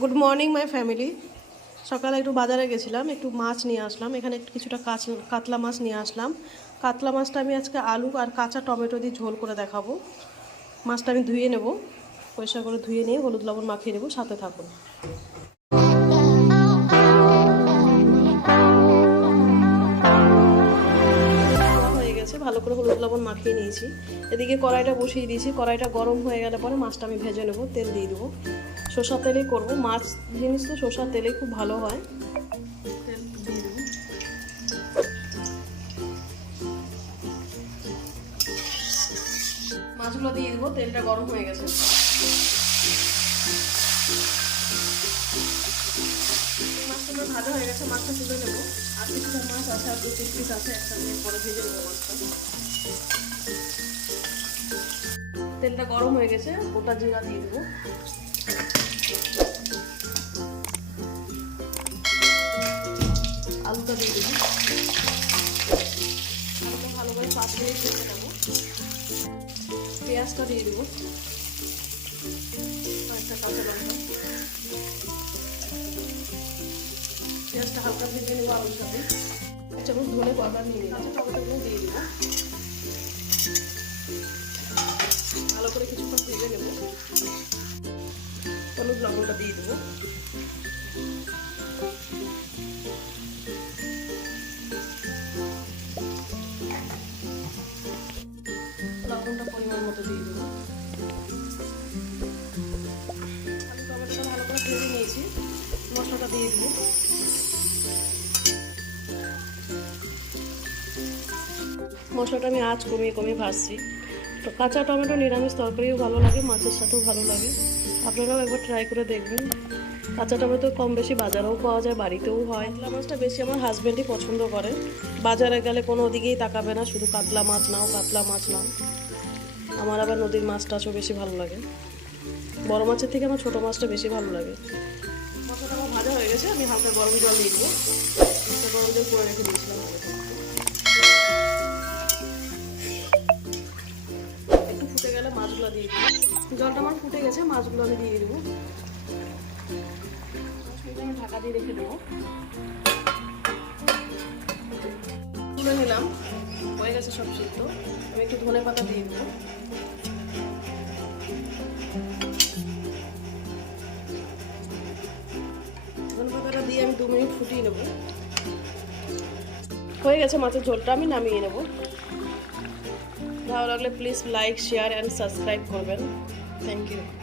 Good morning my family. সকালে একটু বাজারে গেছিলাম, একটু মাছ নিয়ে আসলাম। এখানে একটু কিছুটা কাতলা মাছ নিয়ে আসলাম। কাতলা মাছটা আমি আজকে আলু আর কাঁচা টমেটো দিয়ে ঝোল করে দেখাবো। মাছটা আমি ধুয়ে নেব, পরিষ্কার করে ধুয়ে নিয়ে হলুদ লবণ মাখিয়ে নেব। সাথে থাকুন। হয়ে গেছে, ভালো করে হলুদ লবণ মাখিয়ে নিয়েছি। এদিকে কড়াইটা বসিয়ে দিয়েছি। কড়াইটা গরম হয়ে গেলে পরে মাছটা আমি ভেজে নেব। তেল দিয়ে দেবো, সরষের তেলেই করবো। মাছ জিনিস তো সরষের তেলেই খুব ভালো হয়। তেল দিয়ে দেবো। মাছগুলো দিয়ে দেবো। তেলটা গরম হয়ে গেছে। মাছটা ভাজা হয়ে গেছে, মাছটা তুলে নেবো। আর কিছুটা মাছ আছে, আর 2-3 পিস আছে, একসাথে পরে ভেজে নেবো মাছটা। তেলটা গরম হয়ে গেছে, গোটা জিরা দিয়ে দেবো। আলুটা দিয়ে দেবো। আলুটা ভালো করে 5 মিনিট ভেজে নেবো। পেঁয়াজটা দিয়ে দেবো, একটা কাঁচা লঙ্কা। পেঁয়াজটা হালকা ভেজে নেবো আলুর সাথে। 1 চামচ ধনে পাউডার নিয়ে নিলাম। টমেটোগুলো দিয়ে দেবো, ভালো করে কিছুক্ষণ ভেজে নেবো। হলুদ লবণটা দিয়ে দেবো। লবণটা পরিমাণ মতো দিয়ে দেবো। আমি টমেটোটা ভালো করে ভেজে নিয়েছি, মশলাটা দিয়ে দেবো। মশলাটা আমি আঁচ কমিয়ে কমিয়ে ভাজছি। তো কাঁচা টমেটো নিরামিষ তরকারিও ভালো লাগে, মাছের সাথেও ভালো লাগে। আপনারাও একবার ট্রাই করে দেখবেন। কাঁচা টমেটো কম বেশি বাজারেও পাওয়া যায়, বাড়িতেও হয়। কাতলা মাছটা বেশি আমার হাজব্যান্ডই পছন্দ করে। বাজারে গেলে কোনো দিকেই তাকাবে না, শুধু কাতলা মাছ নাও, কাতলা মাছ নাও। আমার আবার নদীর মাছ টাছও বেশি ভালো লাগে। বড় মাছের থেকে আমার ছোটো মাছটা বেশি ভালো লাগে। মশলাটা আমার ভাজা হয়ে গেছে, আমি হালকা গরম জল দিয়ে দেবো। গরম জল করে রেখে দিয়েছিলাম। একটু ফুটে গেলে মাছগুলো দিয়ে দেবো। জলটা আমার ফুটে গেছে, মাছগুলো আমি দিয়ে দেবো। মাছগুলো আমি ঢাকা দিয়ে রেখে দেবো। তুলে নিলাম, হয়ে গেছে সব সিদ্ধ। আমি একটু ধনে পাতা দিয়ে দেবো। ধনে পাতাটা দিয়ে আমি 2 মিনিট ফুটিয়ে নেবো। হয়ে গেছে মাছের ঝোলটা, আমি নামিয়ে নেব। ভালো লাগলে please like, share and subscribe করবেন। Thank you.